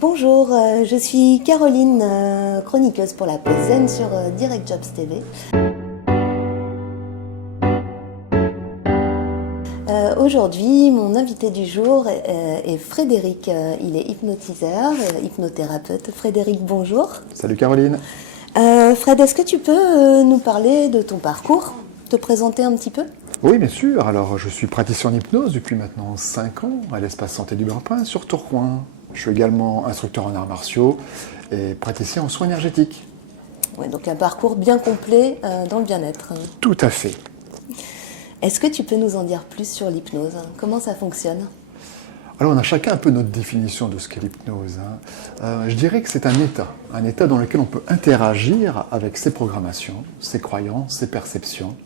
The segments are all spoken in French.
Bonjour, je suis Caroline, chroniqueuse pour la pause zen sur Direct Jobs TV. Aujourd'hui, mon invité du jour est Frédéric. Il est hypnotiseur, hypnothérapeute. Frédéric, bonjour. Salut Caroline. Fred, est-ce que tu peux nous parler de ton parcours, te présenter un petit peu? Oui, bien sûr. Alors, je suis praticien en hypnose depuis maintenant 5 ans à l'Espace Santé du Bain-Pain sur Tourcoing. Je suis également instructeur en arts martiaux et praticien en soins énergétiques. Ouais, donc un parcours bien complet dans le bien-être. Tout à fait. Est-ce que tu peux nous en dire plus sur l'hypnose? Comment ça fonctionne? Alors, on a chacun un peu notre définition de ce qu'est l'hypnose. Je dirais que c'est un état dans lequel on peut interagir avec ses programmations, ses croyances, ses perceptions,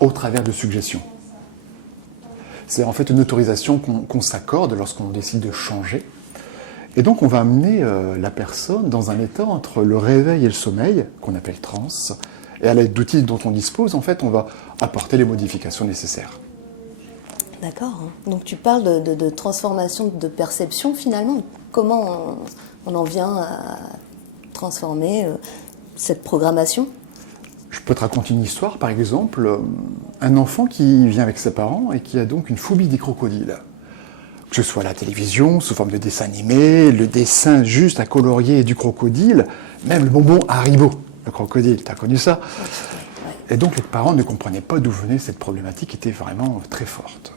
au travers de suggestions. C'est en fait une autorisation qu'on s'accorde lorsqu'on décide de changer. Et donc on va amener la personne dans un état entre le réveil et le sommeil, qu'on appelle transe, et à l'aide d'outils dont on dispose, en fait, on va apporter les modifications nécessaires. D'accord. Donc tu parles de transformation de perception finalement. Comment on en vient à transformer cette programmation? Je peux te raconter une histoire, par exemple, un enfant qui vient avec ses parents et qui a donc une phobie des crocodiles. Que ce soit à la télévision, sous forme de dessin animé, le dessin juste à colorier du crocodile, même le bonbon Haribo, le crocodile, tu as connu ça? Et donc les parents ne comprenaient pas d'où venait cette problématique qui était vraiment très forte.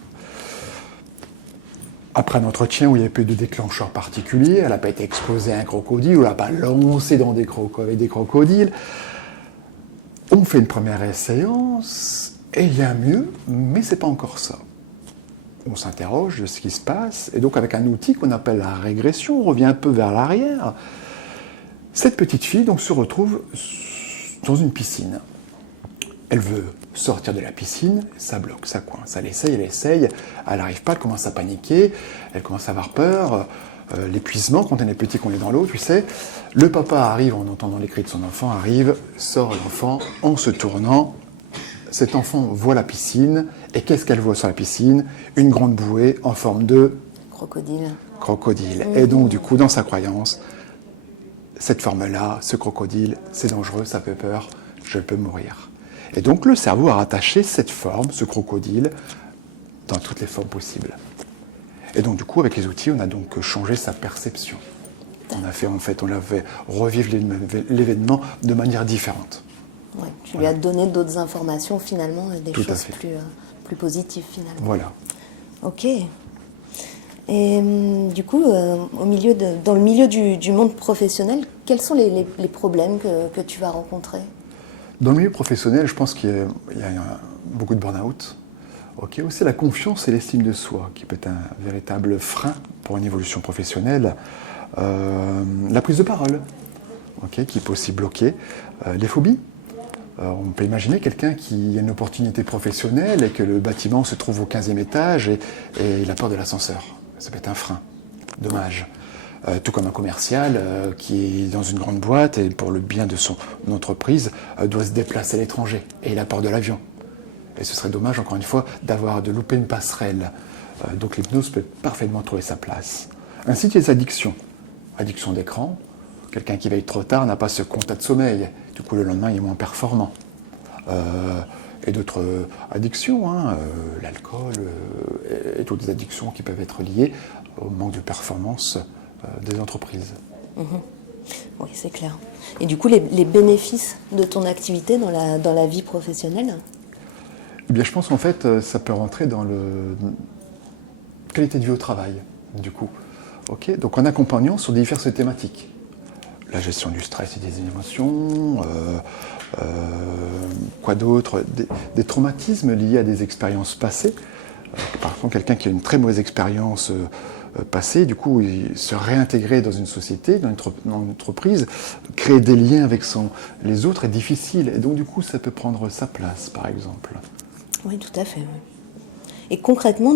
Après un entretien où il n'y avait pas eu de déclencheur particulier, elle n'a pas été exposée à un crocodile, ou elle n'a pas lancé dans des crocodiles. On fait une première séance, et il y a mieux, mais c'est pas encore ça. On s'interroge de ce qui se passe, et donc avec un outil qu'on appelle la régression, on revient un peu vers l'arrière. Cette petite fille donc se retrouve dans une piscine. Elle veut sortir de la piscine, ça bloque, ça coince. Elle essaye, elle n'arrive pas, elle commence à paniquer, elle commence à avoir peur. L'épuisement, quand on est petit, qu'on est dans l'eau, tu sais. Le papa arrive en entendant les cris de son enfant, sort l'enfant en se tournant. Cet enfant voit la piscine, et qu'est-ce qu'elle voit sur la piscine? Une grande bouée en forme de crocodile. Et donc, du coup, dans sa croyance, cette forme-là, ce crocodile, c'est dangereux, ça fait peur, je peux mourir. Et donc, le cerveau a rattaché cette forme, ce crocodile, dans toutes les formes possibles. Et donc, du coup, avec les outils, on a donc changé sa perception. On l'a fait revivre l'événement de manière différente. Ouais, tu lui as donné d'autres informations finalement, et des Tout choses plus positives finalement. Voilà. Ok. Et du coup, dans le milieu du monde professionnel, quels sont les problèmes que tu vas rencontrer? Dans le milieu professionnel, je pense qu'il y a beaucoup de burn-out. Okay. Aussi la confiance et l'estime de soi, qui peut être un véritable frein pour une évolution professionnelle. La prise de parole, okay, qui peut aussi bloquer. Les phobies. On peut imaginer quelqu'un qui a une opportunité professionnelle et que le bâtiment se trouve au 15e étage et il a peur de l'ascenseur. Ça peut être un frein. Dommage. Tout comme un commercial qui est dans une grande boîte et pour le bien de son entreprise doit se déplacer à l'étranger et il a peur de l'avion. Et ce serait dommage, encore une fois, de louper une passerelle. Donc l'hypnose peut parfaitement trouver sa place. Ainsi que les addictions. Addiction d'écran. Quelqu'un qui veille trop tard n'a pas ce quota de sommeil. Du coup, le lendemain, il est moins performant. Et d'autres addictions, l'alcool et toutes les addictions qui peuvent être liées au manque de performance des entreprises. Mmh. Oui, c'est clair. Et du coup, les bénéfices de ton activité dans la vie professionnelle? Eh bien, je pense qu'en fait, ça peut rentrer dans la qualité de vie au travail, du coup. Okay. Donc, en accompagnant sur diverses thématiques. La gestion du stress et des émotions, quoi d'autre, des traumatismes liés à des expériences passées. Par exemple, quelqu'un qui a une très mauvaise expérience passée, du coup, il se réintégrer dans une société, dans une entreprise, créer des liens avec les autres est difficile. Et donc, du coup, ça peut prendre sa place, par exemple. Oui, tout à fait. Et concrètement,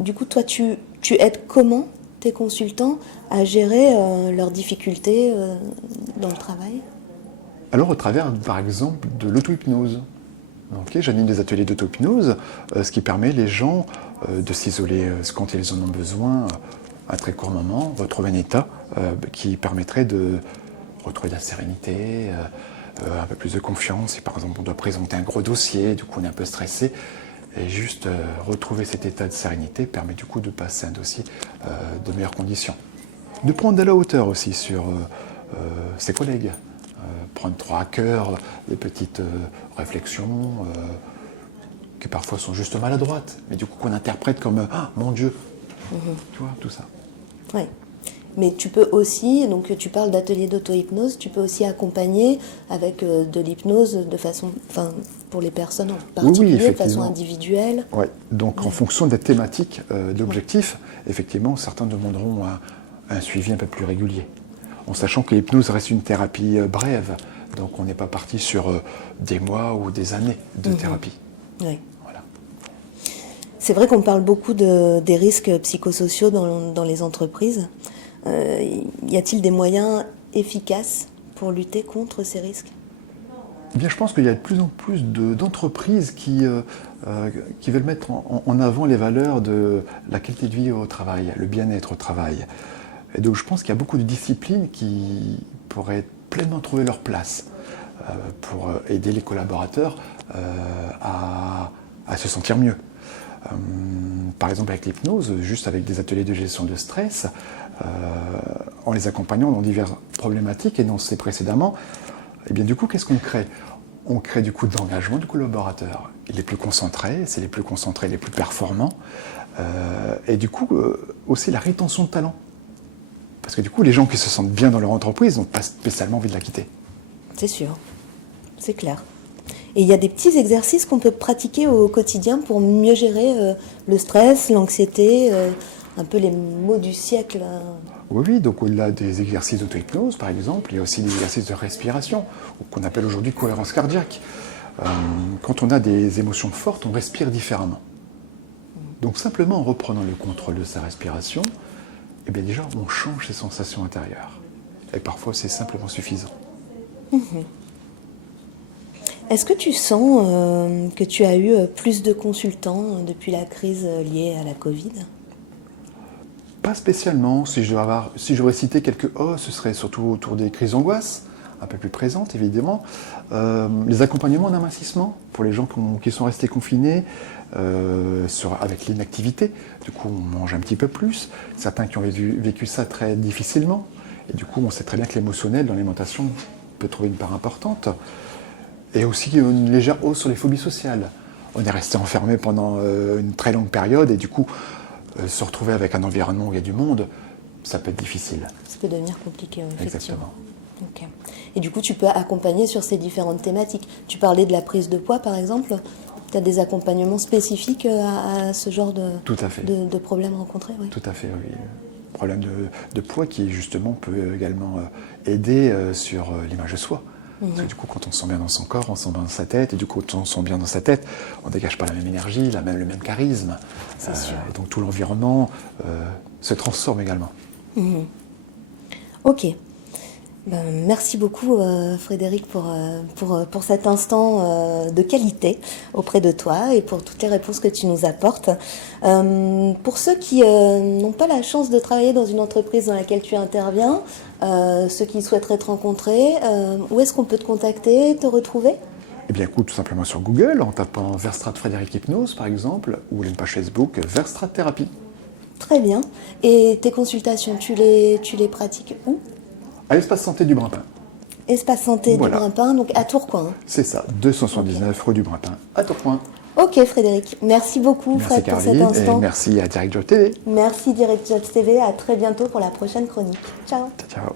du coup, toi, tu aides comment tes consultants à gérer leurs difficultés dans le travail? Alors, au travers, par exemple, de l'auto-hypnose. Okay, j'anime des ateliers d'auto-hypnose, ce qui permet les gens de s'isoler quand ils en ont besoin, à un très court moment, retrouver un état qui permettraient de retrouver de la sérénité, un peu plus de confiance. Si par exemple on doit présenter un gros dossier, du coup on est un peu stressé, et juste retrouver cet état de sérénité permet du coup de passer un dossier de meilleures conditions. De prendre de la hauteur aussi sur ses collègues, prendre trop à cœur des petites réflexions qui parfois sont juste maladroites, mais du coup qu'on interprète comme « Ah, mon Dieu !» Tu vois, tout ça. Oui. Mais tu peux aussi, donc tu parles d'atelier d'auto-hypnose, tu peux aussi accompagner avec de l'hypnose de façon, enfin, pour les personnes en particulier, de façon individuelle. Oui, donc en fonction des thématiques, de l'objectif, effectivement, certains demanderont un suivi un peu plus régulier. En sachant que l'hypnose reste une thérapie brève, donc on n'est pas parti sur des mois ou des années de thérapie. Oui. Voilà. C'est vrai qu'on parle beaucoup des risques psychosociaux dans les entreprises. Y a-t-il des moyens efficaces pour lutter contre ces risques ? Eh bien, je pense qu'il y a de plus en plus d'entreprises qui veulent mettre en avant les valeurs de la qualité de vie au travail, le bien-être au travail. Et donc je pense qu'il y a beaucoup de disciplines qui pourraient pleinement trouver leur place pour aider les collaborateurs à se sentir mieux. Par exemple avec l'hypnose, juste avec des ateliers de gestion de stress, en les accompagnant dans diverses problématiques énoncées précédemment, et bien du coup qu'est-ce qu'on crée ? On crée du coup de l'engagement du collaborateur. Il est plus concentré, c'est les plus concentrés, les plus performants, et du coup aussi la rétention de talent. Parce que du coup les gens qui se sentent bien dans leur entreprise n'ont pas spécialement envie de la quitter. C'est sûr, c'est clair. Et il y a des petits exercices qu'on peut pratiquer au quotidien pour mieux gérer le stress, l'anxiété, un peu les maux du siècle. Oui, donc au-delà des exercices d'auto-hypnose, par exemple, il y a aussi des exercices de respiration, qu'on appelle aujourd'hui cohérence cardiaque. Quand on a des émotions fortes, on respire différemment. Donc simplement en reprenant le contrôle de sa respiration, eh bien déjà on change ses sensations intérieures. Et parfois c'est simplement suffisant. Est-ce que tu sens que tu as eu plus de consultants depuis la crise liée à la Covid ? Pas spécialement. Si je devais citer quelques ce serait surtout autour des crises d'angoisse, un peu plus présentes évidemment. Les accompagnements d'amincissement pour les gens qui sont restés confinés avec l'inactivité. Du coup, on mange un petit peu plus. Certains qui ont vécu ça très difficilement. Et du coup, on sait très bien que l'émotionnel dans l'alimentation peut trouver une part importante. Et aussi une légère hausse sur les phobies sociales. On est resté enfermé pendant une très longue période et du coup, se retrouver avec un environnement où il y a du monde, ça peut être difficile. Ça peut devenir compliqué, effectivement. Exactement. Okay. Et du coup, tu peux accompagner sur ces différentes thématiques. Tu parlais de la prise de poids, par exemple. Tu as des accompagnements spécifiques à ce genre de problèmes rencontrés, oui. Tout à fait, oui. Problème de poids qui, justement, peut également aider sur l'image de soi. Parce que du coup, quand on se sent bien dans son corps, on se sent bien dans sa tête, et du coup, quand on se sent bien dans sa tête, on ne dégage pas la même énergie, le même charisme. C'est sûr. Et donc tout l'environnement se transforme également. Ok. Merci beaucoup Frédéric pour cet instant de qualité auprès de toi et pour toutes les réponses que tu nous apportes. Pour ceux qui n'ont pas la chance de travailler dans une entreprise dans laquelle tu interviens, ceux qui souhaiteraient te rencontrer, où est-ce qu'on peut te contacter, te retrouver ? Eh bien écoute, tout simplement sur Google, en tapant Verstraete Frédéric Hypnose par exemple, ou une page Facebook Verstraete Thérapie. Très bien. Et tes consultations, tu les pratiques où ? À l'espace santé du Brimpin. Espace santé du Brimpin, donc à Tourcoing. C'est ça, 279 rue du Brimpin, à Tourcoing. Ok Frédéric, merci beaucoup Fred pour cet instant. Et merci à Direct Job TV. Merci Direct Job TV, à très bientôt pour la prochaine chronique. Ciao. Ciao.